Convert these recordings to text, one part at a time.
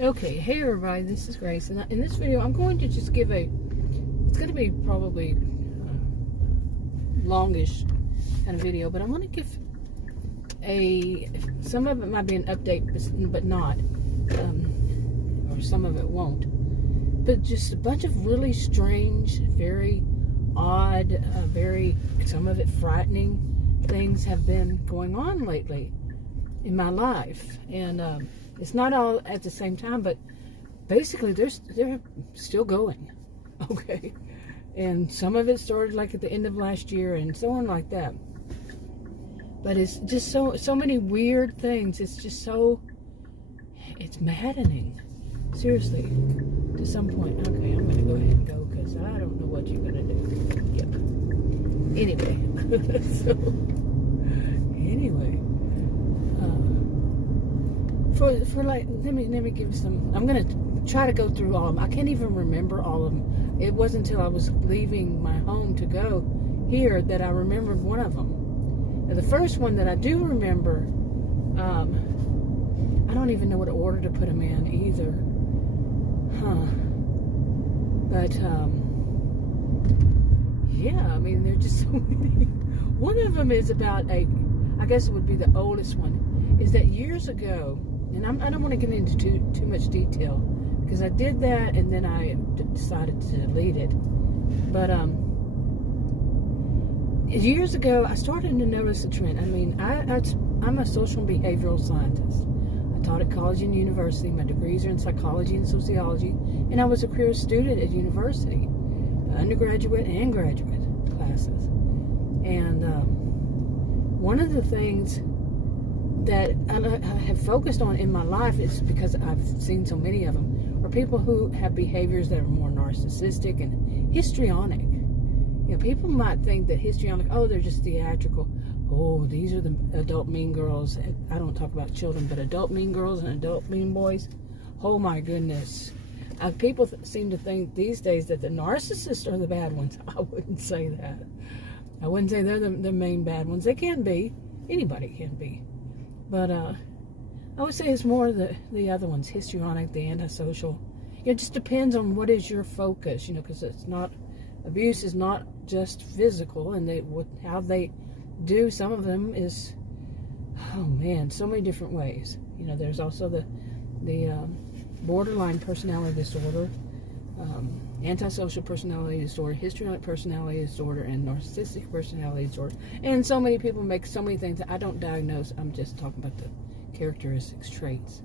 Okay, hey everybody, this is Grace, and in this video I'm going to just give it's going to be probably longish kind of video, but I'm going to give some of it might be an update, but not, or some of it won't, but just a bunch of really strange, very odd, some of it frightening things have been going on lately in my life, and it's not all at the same time, but basically they're still going, okay? And some of it started like at the end of last year and so on like that. But it's just so many weird things. It's just it's maddening. Seriously, to some point. Okay, I'm gonna go ahead and go because I don't know what you're gonna do. Yep. Anyway, anyway. For like, let me give some. I'm gonna try to go through all of them. I can't even remember all of them. It wasn't until I was leaving my home to go here that I remembered one of them. Now, the first one that I do remember, I don't even know what order to put them in either. But yeah, I mean, they're just so many. One of them is about I guess it would be the oldest one. Is that years ago. And I don't want to get into too much detail because I did that and then I decided to delete it. But years ago, I started to notice a trend. I mean, I'm a social and behavioral scientist. I taught at college and university. My degrees are in psychology and sociology, and I was a career student at university, undergraduate and graduate classes. And one of the things that I have focused on in my life is because I've seen so many of them are people who have behaviors that are more narcissistic and histrionic. You know, people might think that histrionic, oh, they're just theatrical. Oh, these are the adult mean girls. I don't talk about children, but adult mean girls and adult mean boys. Oh my goodness. People seem to think these days that the narcissists are the bad ones. I wouldn't say that. I wouldn't say they're the main bad ones. They can be. Anybody can be. But I would say it's more the other ones, histrionic, the antisocial. It just depends on what is your focus, you know, because it's not, abuse is not just physical, and how they do some of them is, oh man, so many different ways. You know, there's also the borderline personality disorder, antisocial personality disorder, histrionic personality disorder, and narcissistic personality disorder. And so many people make so many things that I don't diagnose. I'm just talking about the characteristics, traits.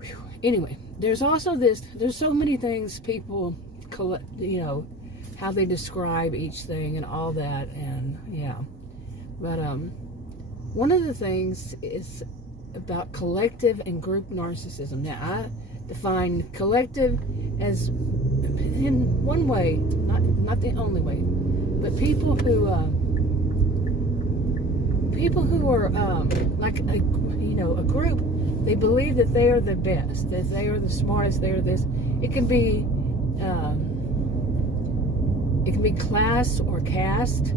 Whew. Anyway, there's also there's so many things people, you know, how they describe each thing and all that, and yeah. But one of the things is about collective and group narcissism. Now, I define collective as, in one way, not the only way, but people who are like a group. They believe that they are the best, that they are the smartest, they are this. It can be class or caste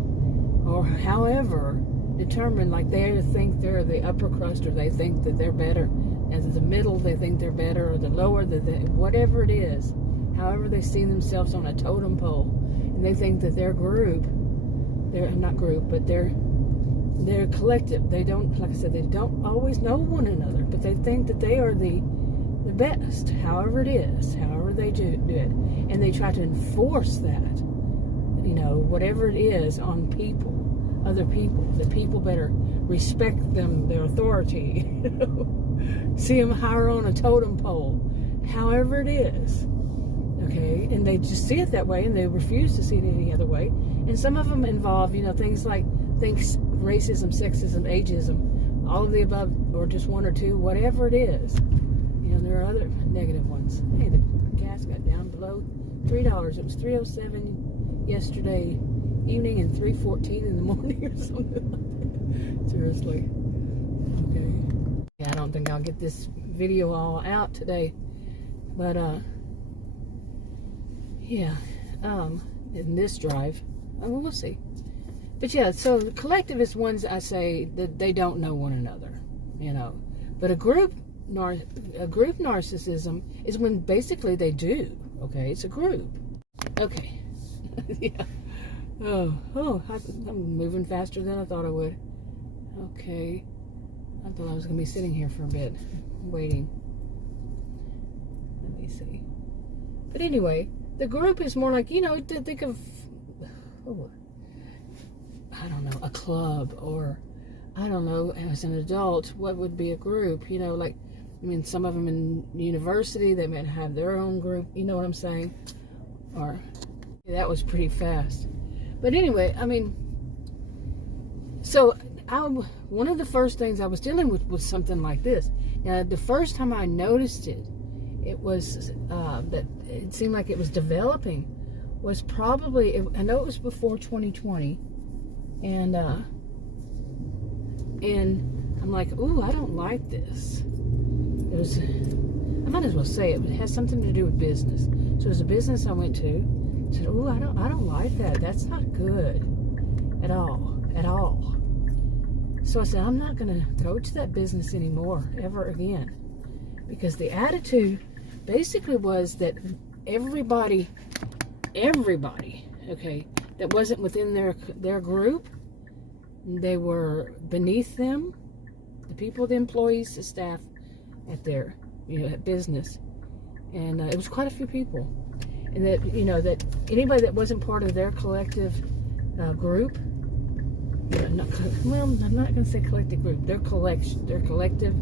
or however determined. Like they think they're the upper crust, or they think that they're better. And the middle, they think they're better, or the lower, whatever it is, however they see themselves on a totem pole, and they think that their group, they're not group, but they're collective. They don't, like I said, they don't always know one another, but they think that they are the best, however it is, however they do it, and they try to enforce that, you know, whatever it is, on people, other people. The people better respect them, their authority, you know. See them higher on a totem pole, however it is, okay? And they just see it that way, and they refuse to see it any other way. And some of them involve, you know, things like racism, sexism, ageism, all of the above, or just one or two, whatever it is. You know, there are other negative ones. Hey, the gas got down below $3. It was $3.07 yesterday evening and $3.14 in the morning or something like that. Seriously. Okay. Yeah, I don't think I'll get this video all out today, but yeah, in this drive, we'll see. But yeah, so the collectivist ones, I say that they don't know one another, you know. But a group group narcissism is when basically they do. Okay, it's a group. Okay. Yeah. I'm moving faster than I thought I would. Okay. I thought I was going to be sitting here for a bit, waiting. Let me see. But anyway, the group is more like, think of, I don't know, a club, or, I don't know, as an adult, what would be a group? Some of them in university, they might have their own group, you know what I'm saying? Or, that was pretty fast. But anyway, so one of the first things I was dealing with was something like this. Now, the first time I noticed it, it was that it seemed like it was developing, was probably, I know it was before 2020, and I'm like, ooh, I don't like this. It was, I might as well say it has something to do with business. So it was a business I went to. I said, ooh, I don't like that. That's not good at all. So I said, I'm not going to go to that business anymore, ever again. Because the attitude basically was that everybody, okay, that wasn't within their group, they were beneath them, the people, the employees, the staff at their, at business. And it was quite a few people. And that, that anybody that wasn't part of their collective group, I'm not going to say collective group, their collective,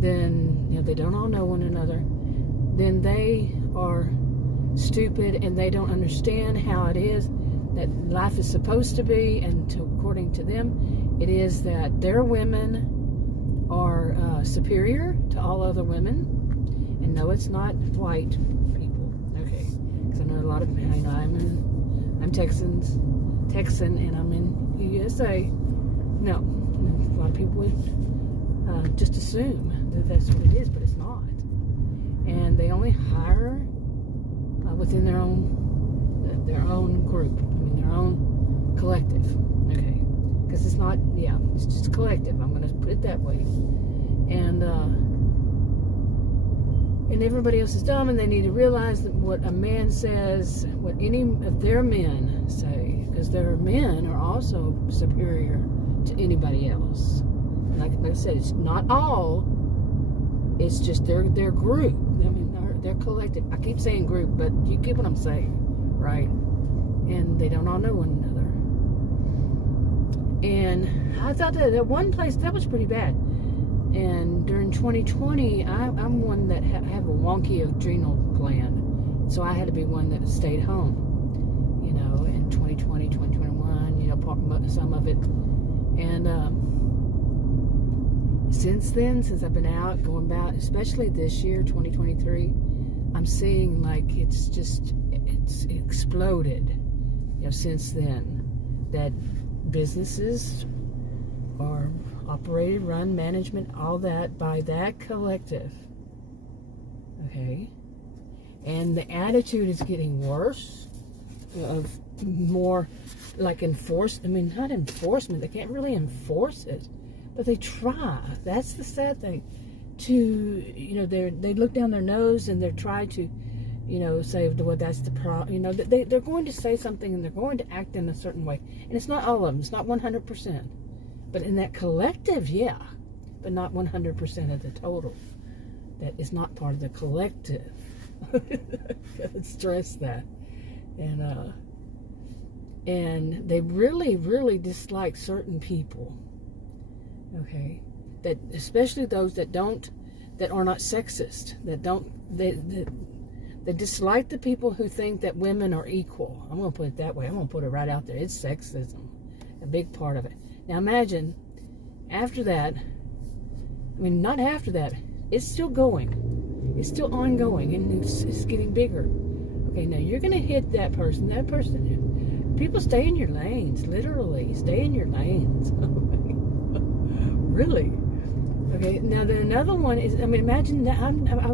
then, they don't all know one another, then they are stupid and they don't understand how it is that life is supposed to be, and according to them, it is that their women are superior to all other women. And no, it's not white people, okay? Because I know a lot of, I'm Texan, and I'm in the USA. No, a lot of people would just assume that that's what it is, but it's not. And they only hire within their own group, their own collective, okay? Because it's not, it's just a collective. I'm going to put it that way. And everybody else is dumb, and they need to realize that what a man says, what any of their men say, because their men are also superior to anybody else. And like I said, it's not all. It's just their group. Their collective. I keep saying group, but you get what I'm saying, right? And they don't all know one another. And I thought that at one place that was pretty bad. And during 2020, I'm one that have a wonky adrenal gland, so I had to be one that stayed home. In 2020, 2021, some of it. And since then, since I've been out, going back, especially this year, 2023, I'm seeing like it's exploded, since then, that businesses are operated, run, management, all that by that collective, okay? And the attitude is getting worse, of more like not enforcement, they can't really enforce it, but they try. That's the sad thing. They look down their nose and they try to, say, well, that's the problem. They're going to say something and they're going to act in a certain way. And it's not all of them. It's not 100%. But in that collective, yeah. But not 100% of the total. That is not part of the collective. Gotta stress that. And they really, really dislike certain people. Okay, that especially those that are not sexist, they dislike the people who think that women are equal. I'm going to put it that way. I'm going to put it right out there. It's sexism, a big part of it. Now imagine, after that, not after that, it's still going. It's still ongoing, and it's getting bigger. Okay, now you're going to hit that person. People stay in your lanes, literally. Stay in your lanes. Really? Okay, now then another one is, imagine that I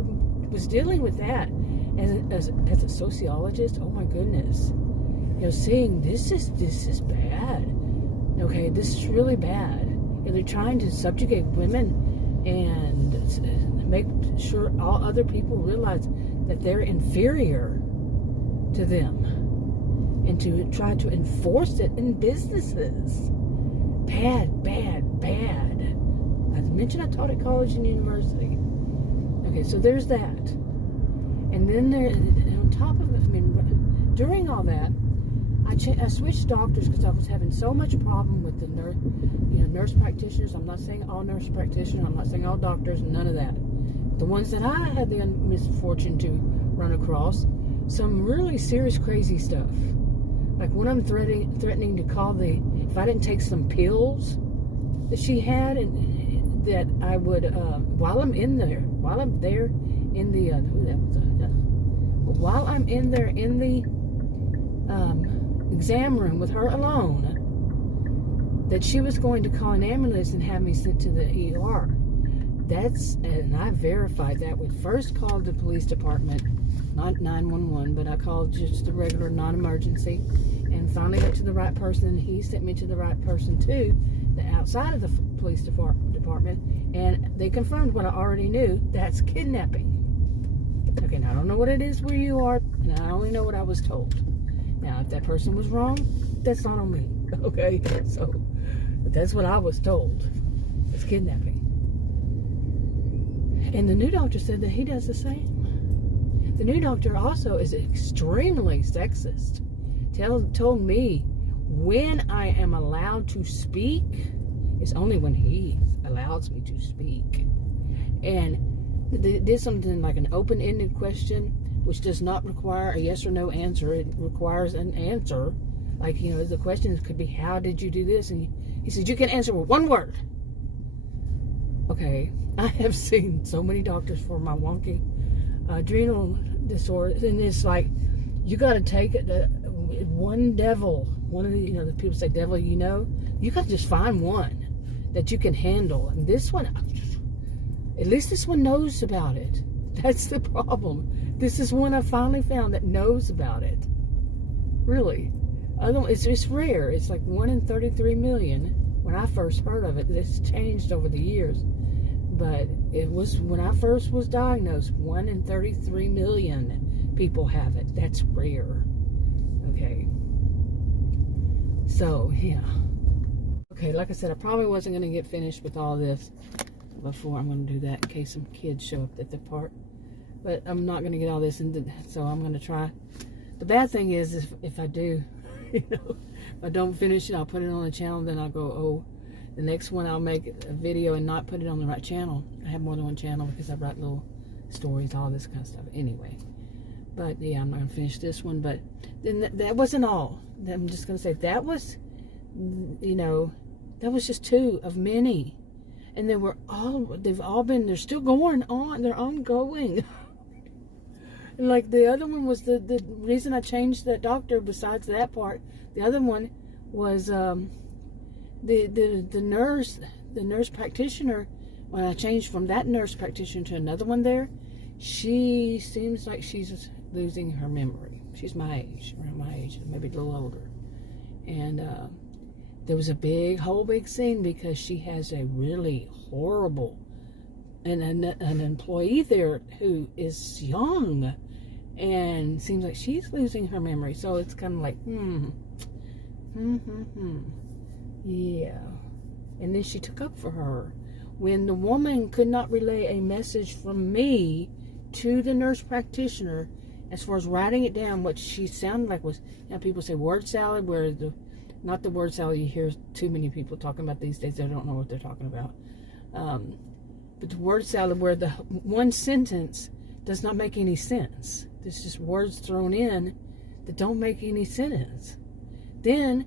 was dealing with that as a sociologist. Oh my goodness. Seeing this is bad. Okay, this is really bad. They're trying to subjugate women, and make sure all other people realize that they're inferior to them, and to try to enforce it in businesses. Bad, bad, bad. As I mentioned, I taught at college and university. Okay, so there's that. And then there, on top of it, I mean, during all that, I switched doctors because I was having so much problem with the nurse practitioners. I'm not saying all nurse practitioners. I'm not saying all doctors. None of that. The ones that I had the misfortune to run across, some really serious, crazy stuff. Like when I'm threatening to call if I didn't take some pills that she had, and that I would, while I'm in there in the exam room with her alone, that she was going to call an ambulance and have me sent to the ER. And I verified that. We first called the police department, not 911, but I called just the regular non-emergency, and finally got to the right person. He sent me to the right person too, outside of the police department, and they confirmed what I already knew. That's kidnapping. Okay, now I don't know what it is where you are, and I only know what I was told. Now, if that person was wrong, that's not on me. Okay, so but that's what I was told. It's kidnapping. And the new doctor said that he does the same. The new doctor also is extremely sexist. Told me when I am allowed to speak, it's only when he allows me to speak. And they did something like an open-ended question, which does not require a yes or no answer. It requires an answer. Like, the questions could be, how did you do this? And he said, you can answer with one word. Okay, I have seen so many doctors for my wonky adrenal disorders, and it's like, you got to take one devil, one of the people say devil, you got to just find one that you can handle. And this one, at least this one knows about it. That's the problem. This is one I finally found that knows about it. Really. It's rare. It's like 1 in 33 million when I first heard of it. It's changed over the years. But it was, when I first was diagnosed, 1 in 33 million people have it. That's rare. Okay. So, yeah. Okay, like I said, I probably wasn't going to get finished with all this before. I'm going to do that in case some kids show up at the park. But I'm not going to get all this into, so I'm going to try. The bad thing is if I do, if I don't finish it, I'll put it on the channel, then I'll go, oh, the next one I'll make a video and not put it on the right channel. I have more than one channel because I write little stories, all this kind of stuff. Anyway, but yeah, I'm not going to finish this one. But then that wasn't all. I'm just going to say that was, that was just 2 of many. And they're still going on. They're ongoing. And like the other one was the reason I changed that doctor. Besides that part, the other one was the nurse practitioner. When I changed from that nurse practitioner to another one there, she seems like she's losing her memory. She's my age, around my age, maybe a little older. And there was a whole big scene because she has a really horrible, and an employee there who is young, and seems like she's losing her memory. So it's kind of like, yeah. And then she took up for her. When the woman could not relay a message from me to the nurse practitioner, as far as writing it down, what she sounded like was, people say word salad, where not the word salad you hear too many people talking about these days. They don't know what they're talking about. But the word salad, where the one sentence does not make any sense. There's just words thrown in that don't make any sense. Then,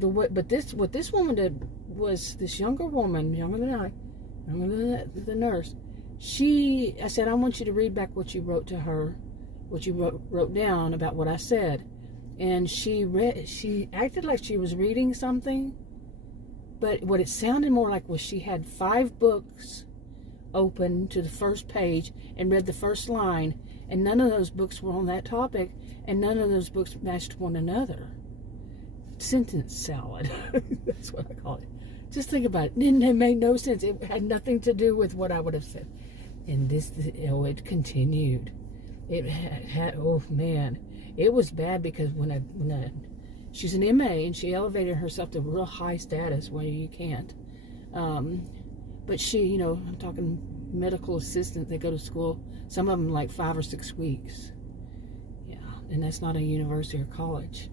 what this woman did was, this younger woman, younger than the nurse, I said, I want you to read back what you wrote to her, what you wrote down about what I said. And she acted like she was reading something, but what it sounded more like was she had 5 books open to the first page and read the first line, and none of those books were on that topic, and none of those books matched one another. Sentence salad. That's what I call it. Just think about it. It made no sense. It had nothing to do with what I would have said. And this, it continued. It had, oh man, it was bad because she's an MA and she elevated herself to real high status where you can't. But she, I'm talking medical assistant, they go to school, some of them like 5 or 6 weeks. Yeah, and that's not a university or college.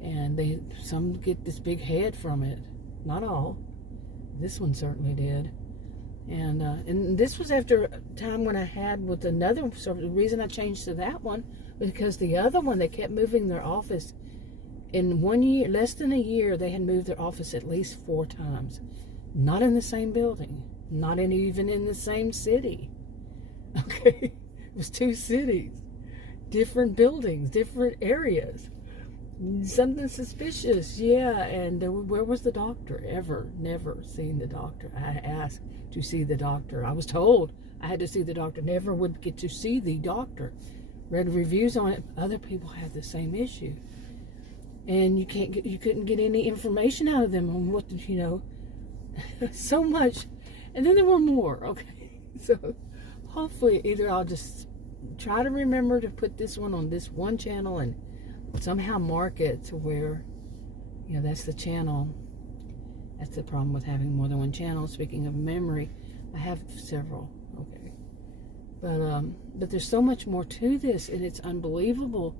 And some get this big head from it. Not all. This one certainly did. And this was after a time when I had with another, so the reason I changed to that one, because the other one, they kept moving their office. In 1 year, less than a year, they had moved their office at least 4 times. Not in the same building. Not even in the same city. Okay? It was 2 cities. Different buildings, different areas. Something suspicious, yeah. And where was the doctor? Never seen the doctor. I asked to see the doctor. I was told I had to see the doctor. Never would get to see the doctor. Read reviews on it. Other people had the same issue, and you couldn't get any information out of them on what so much. And then there were more. Okay, so hopefully either I'll just try to remember to put this one on this one channel and somehow mark it to where, that's the channel. That's the problem with having more than one channel. Speaking of memory, I have several. Okay, but there's so much more to this, and it's unbelievable,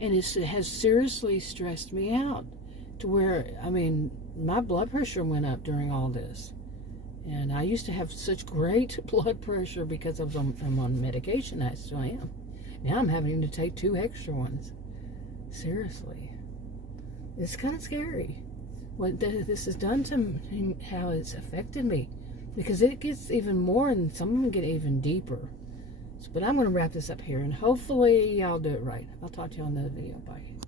and it has seriously stressed me out to where, my blood pressure went up during all this, and I used to have such great blood pressure because I'm on medication. I still am. Now I'm having to take 2 extra ones. Seriously, it's kind of scary what this has done to me, how it's affected me, because it gets even more, and some of them get even deeper. But I'm going to wrap this up here, and hopefully I'll do it right. I'll talk to you on another video. Bye.